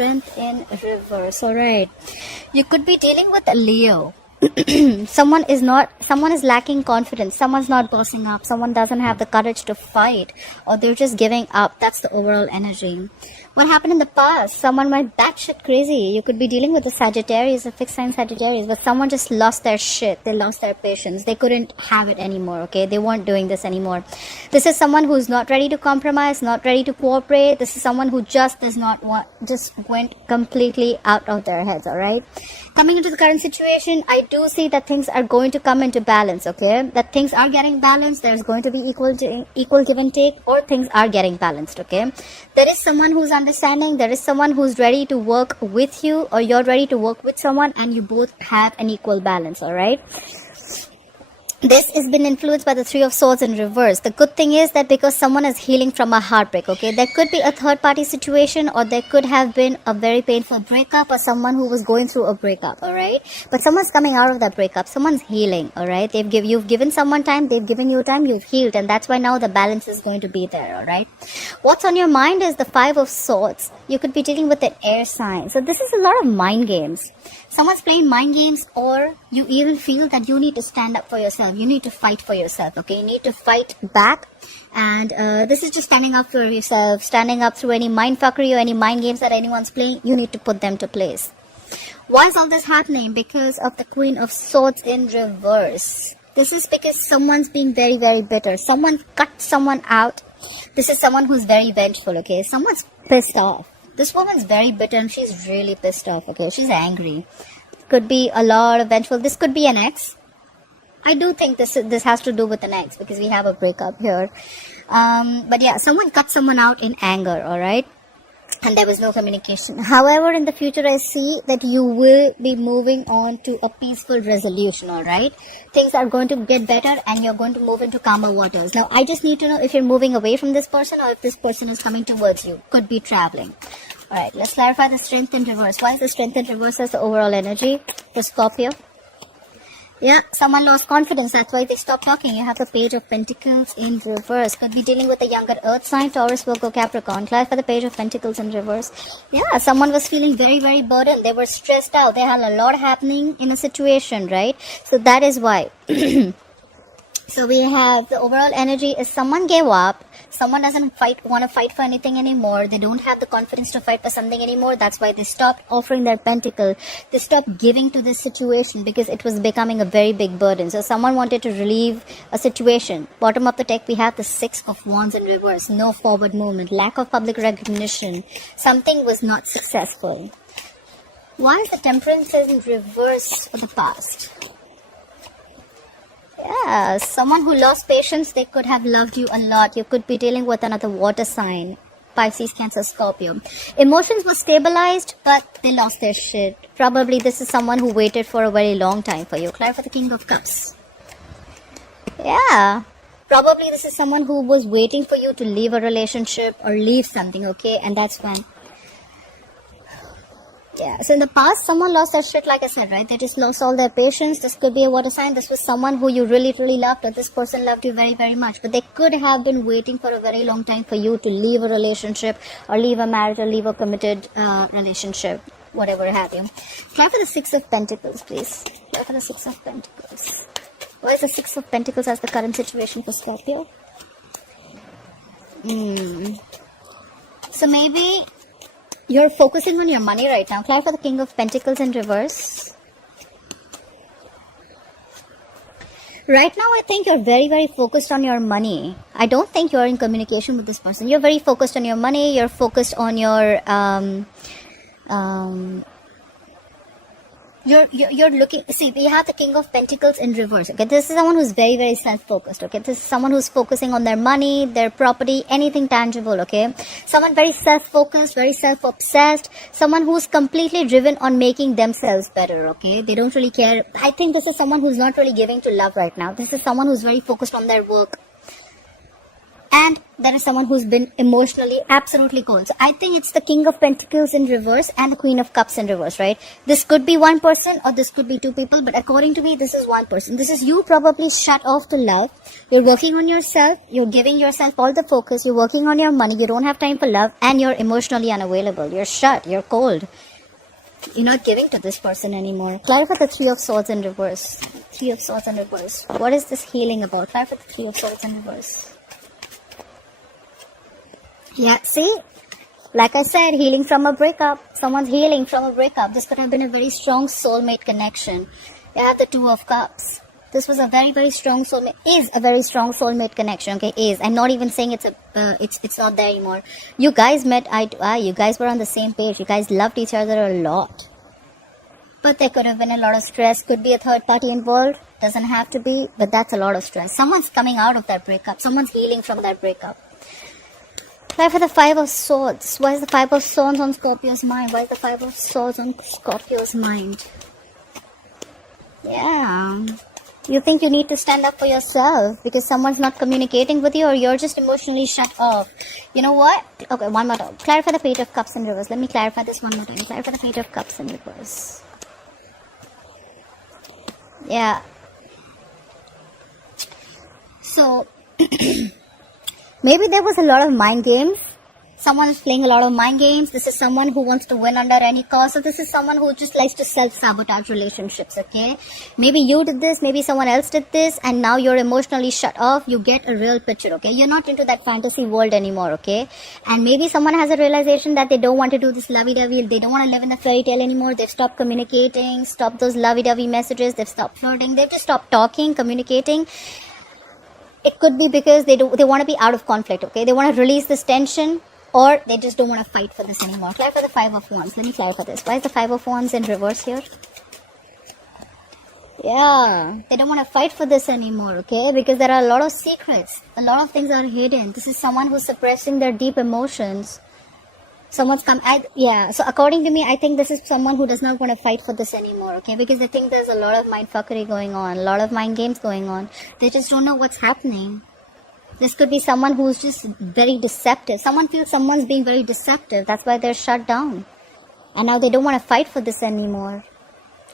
Strength in reverse. All right. You could be dealing with a Leo. Someone is lacking confidence. Someone's not bossing up. Someone doesn't have the courage to fight, or they're just giving up. That's the overall energy. What happened in the past? Someone went batshit crazy. You could be dealing with a Sagittarius, a fixed sign Sagittarius, but someone just lost their shit. They lost their patience. They couldn't have it anymore, okay? They weren't doing this anymore. This is someone who's not ready to compromise, not ready to cooperate. This is someone who just went completely out of their heads, all right? Coming into the current situation, I do see that things are going to come into balance, okay? That things are getting balanced. There's going to be equal give and take, or things are getting balanced, okay? There is someone who's understanding. There is someone who's ready to work with you, or you're ready to work with someone, and you both have an equal balance, all right? This has been influenced by the Three of Swords in reverse. The good thing is that because someone is healing from a heartbreak, okay, there could be a third party situation, or there could have been a very painful breakup, or someone who was going through a breakup, all right? But someone's coming out of that breakup. Someone's healing, all right? You've given someone time, they've given you time, you've healed, and that's why now the balance is going to be there, all right? What's on your mind is the Five of Swords. You could be dealing with an air sign. So this is a lot of mind games. Someone's playing mind games, or you even feel that you need to stand up for yourself. You need to fight for yourself, okay? You need to fight back. And this is just standing up for yourself, standing up through any mind fuckery or any mind games that anyone's playing. You need to put them to place. Why is all this happening? Because of the Queen of Swords in reverse. This is because someone's being very, very bitter. Someone cut someone out. This is someone who's very vengeful, okay? Someone's pissed off. This woman's very bitter and she's really pissed off, okay? She's angry. Could be a lot of vengeful. This could be an ex. I do think this has to do with an ex, because we have a breakup here. But yeah, someone cut someone out in anger, alright? And there was no communication. However, in the future, I see that you will be moving on to a peaceful resolution, alright? Things are going to get better and you're going to move into calmer waters. Now, I just need to know if you're moving away from this person or if this person is coming towards you. Could be traveling. Alright, let's clarify the Strength in reverse. Why is the Strength in reverse as the overall energy for Scorpio? Yeah, someone lost confidence. That's why they stopped talking. You have the Page of Pentacles in reverse. Could be dealing with a younger Earth sign, Taurus, Virgo, Capricorn. Clarify the Page of Pentacles in reverse. Yeah, someone was feeling very, very burdened. They were stressed out. They had a lot happening in a situation, right? So that is why. So we have the overall energy is someone gave up. Someone doesn't want to fight for anything anymore. They don't have the confidence to fight for something anymore. That's why they stopped offering their pentacle. They stopped giving to this situation because it was becoming a very big burden. So someone wanted to relieve a situation. Bottom of the deck, we have the Six of Wands in reverse. No forward movement. Lack of public recognition. Something was not successful. Why is the Temperance in reverse for the past? Yeah, someone who lost patience, they could have loved you a lot. You could be dealing with another water sign. Pisces, Cancer, Scorpio. Emotions were stabilized, but they lost their shit. Probably this is someone who waited for a very long time for you. Clarify the King of Cups. Yeah. Probably this is someone who was waiting for you to leave a relationship or leave something, okay? And that's when... Yeah, so in the past, someone lost their shit, like I said, right? They just lost all their patience. This could be a water sign. This was someone who you really, really loved, or this person loved you very, very much. But they could have been waiting for a very long time for you to leave a relationship, or leave a marriage, or leave a committed relationship, whatever have you. Try for the Six of Pentacles, please. Try for the Six of Pentacles. Why is the Six of Pentacles as the current situation for Scorpio? So maybe... you're focusing on your money right now. Clarify the King of Pentacles in reverse. Right now, I think you're very, very focused on your money. I don't think you're in communication with this person. You're very focused on your money. You're focused on your... You're looking... See, we have the King of Pentacles in reverse. Okay, this is someone who's very, very self-focused. Okay, this is someone who's focusing on their money, their property, anything tangible. Okay, someone very self-focused, very self-obsessed. Someone who's completely driven on making themselves better. Okay, they don't really care. I think this is someone who's not really giving to love right now. This is someone who's very focused on their work. And there is someone who's been emotionally absolutely cold. So I think it's the King of Pentacles in reverse and the Queen of Cups in reverse, right? This could be one person or this could be two people, but according to me, this is one person. This is you probably shut off to love. You're working on yourself. You're giving yourself all the focus. You're working on your money. You don't have time for love and you're emotionally unavailable. You're shut. You're cold. You're not giving to this person anymore. Clarify the Three of Swords in reverse. Three of Swords in reverse. What is this healing about? Clarify the Three of Swords in reverse. Yeah, see? Like I said, healing from a breakup. Someone's healing from a breakup. This could have been a very strong soulmate connection. You have the Two of Cups. This was a very, very strong soulmate. Is a very strong soulmate connection. Okay, is. I'm not even saying it's not there anymore. You guys met eye to eye. You guys were on the same page. You guys loved each other a lot. But there could have been a lot of stress. Could be a third party involved. Doesn't have to be. But that's a lot of stress. Someone's coming out of that breakup. Someone's healing from that breakup. For the Five of Swords. Why is the Five of Swords on Scorpio's mind? Why is the Five of Swords on Scorpio's mind? Yeah. You think you need to stand up for yourself because someone's not communicating with you or you're just emotionally shut off. You know what? Okay, one more time. Clarify the Page of Cups in reverse. Let me clarify this one more time. Clarify the Page of Cups in reverse. Yeah. So... maybe there was a lot of mind games. Someone is playing a lot of mind games. This is someone who wants to win under any cost. So this is someone who just likes to self-sabotage relationships, okay? Maybe you did this, maybe someone else did this, and now you're emotionally shut off. You get a real picture, okay? You're not into that fantasy world anymore, okay? And maybe someone has a realization that they don't want to do this lovey-dovey. They don't want to live in a fairy tale anymore. They've stopped communicating, stopped those lovey-dovey messages. They've stopped flirting. They've just stopped talking, communicating. It could be because they want to be out of conflict, okay? They want to release this tension or they just don't want to fight for this anymore. Clarify the Five of Wands. Let me clarify this. Why is the Five of Wands in reverse here? Yeah, they don't want to fight for this anymore, okay? Because there are a lot of secrets. A lot of things are hidden. This is someone who's suppressing their deep emotions. Someone's come, yeah, so according to me, I think this is someone who does not want to fight for this anymore, okay? Because they think there's a lot of mindfuckery going on, a lot of mind games going on. They just don't know what's happening. This could be someone who's just very deceptive. Someone feels someone's being very deceptive. That's why they're shut down. And now they don't want to fight for this anymore.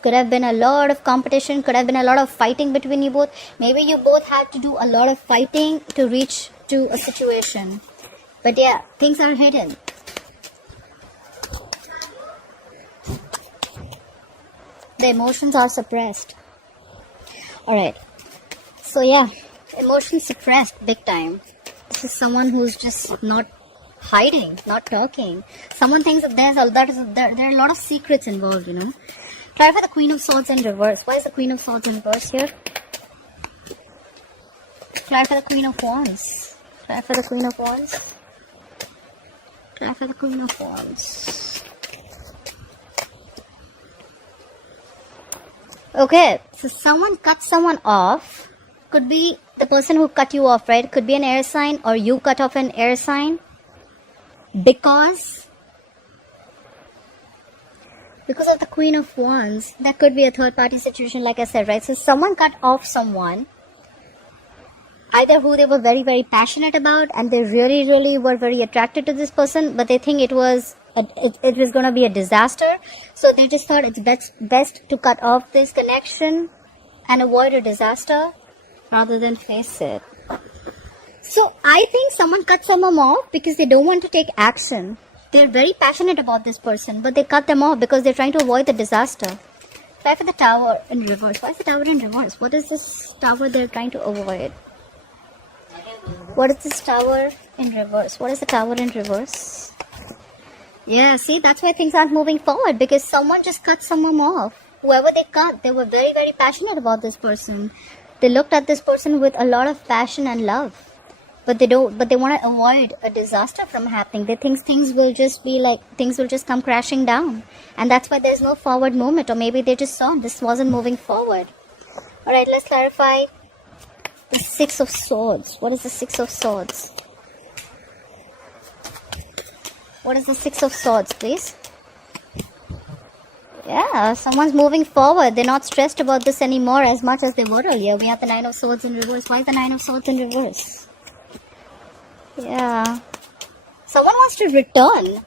Could have been a lot of competition. Could have been a lot of fighting between you both. Maybe you both had to do a lot of fighting to reach to a situation. But yeah, things are hidden. The emotions are suppressed. Alright. So yeah, emotions suppressed big time. This is someone who's just not hiding, not talking. Someone thinks that there are a lot of secrets involved, you know. Try for the Queen of Swords in reverse. Why is the Queen of Swords in reverse here? Try for the Queen of Wands. Try for the Queen of Wands. Try for the Queen of Wands. Okay, so someone cut someone off. Could be the person who cut you off, right? Could be an air sign or you cut off an air sign. Because of the Queen of Wands, that could be a third party situation, like I said, right? So someone cut off someone, either who they were very, very passionate about and they really, really were very attracted to this person, but they think it was going to be a disaster. So they just thought it's best to cut off this connection and avoid a disaster rather than face it. So I think someone cut someone off because they don't want to take action. They're very passionate about this person, but they cut them off because they're trying to avoid the disaster. Try for the Tower in reverse. Why is the Tower in reverse? What is this Tower they're trying to avoid? What is this Tower in reverse? What is the Tower in reverse? Yeah, see, that's why things aren't moving forward, because someone just cut someone off. Whoever they cut, they were very, very passionate about this person. They looked at this person with a lot of passion and love. But they want to avoid a disaster from happening. They think things will just come crashing down. And that's why there's no forward movement. Or maybe they just saw this wasn't moving forward. Alright, let's clarify the Six of Swords. What is the Six of Swords? What is the Six of Swords, please? Yeah, someone's moving forward. They're not stressed about this anymore as much as they were earlier. We have the Nine of Swords in reverse. Why is the Nine of Swords in reverse? Yeah. Someone wants to return.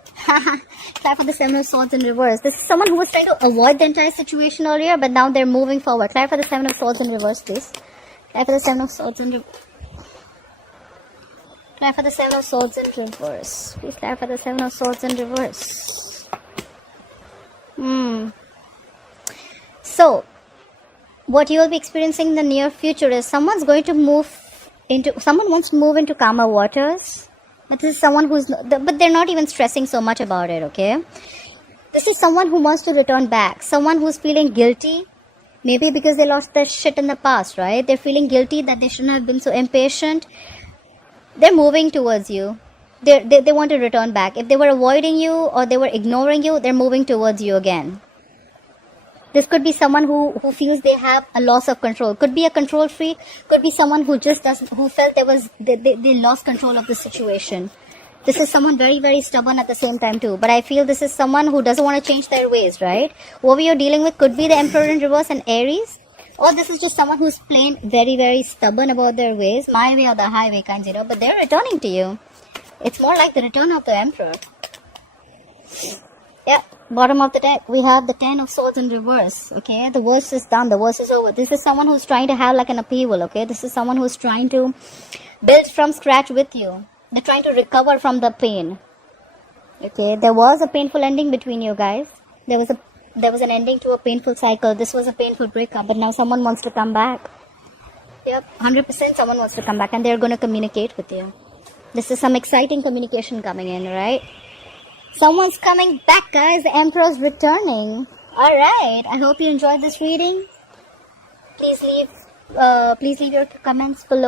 Clap for the Seven of Swords in reverse. This is someone who was trying to avoid the entire situation earlier, but now they're moving forward. Clap for the Seven of Swords in reverse, please. Clap for the Seven of Swords in reverse. Clap for the Seven of Swords in reverse. Please clap for the Seven of Swords in reverse. So, what you will be experiencing in the near future is someone wants to move into calmer waters. But this is someone but they're not even stressing so much about it, okay? This is someone who wants to return back. Someone who's feeling guilty. Maybe because they lost their shit in the past, right? They're feeling guilty that they shouldn't have been so impatient. They're moving towards you. They want to return back. If they were avoiding you or they were ignoring you, they're moving towards you again. This could be someone who feels they have a loss of control. Could be a control freak. Could be someone who felt they lost control of the situation. This is someone very, very stubborn at the same time too. But I feel this is someone who doesn't want to change their ways, right? Whoever you're dealing with could be the Emperor in reverse and Aries. Or this is just someone who's plain very, very stubborn about their ways. My way or the highway kind, but they're returning to you. It's more like the return of the Emperor. Yeah, bottom of the deck, we have the Ten of Swords in reverse, okay? The worst is done, the worst is over. This is someone who's trying to have like an upheaval, okay? This is someone who's trying to build from scratch with you. They're trying to recover from the pain, okay? There was a painful ending between you guys. There was an ending to a painful cycle. This was a painful breakup, but now someone wants to come back. Yep, 100% someone wants to come back and they're going to communicate with you. This is some exciting communication coming in, right? Someone's coming back, guys. The Emperor's returning. Alright, I hope you enjoyed this reading. Please leave your comments below.